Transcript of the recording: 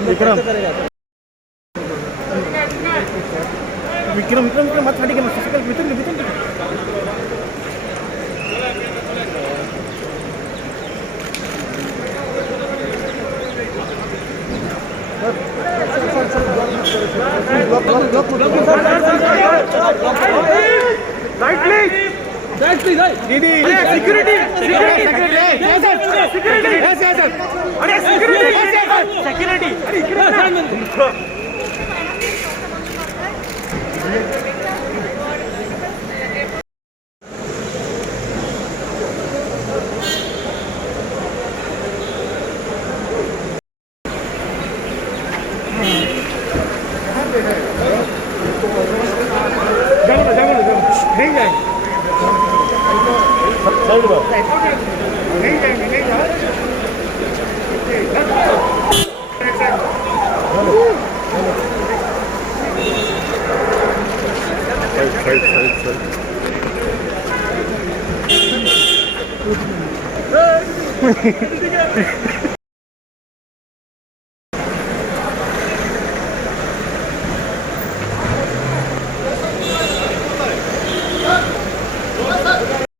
विक्रम विक्रम विक्रम मत फाटी के मत सकल विक्रम विक्रम राइट प्लीज दीदी सिक्युरिटी सिक्युरिटी अरे सिक्युरिटी अरे इकडे नहीं जाएंगे नहीं जाएंगे नहीं जाएंगे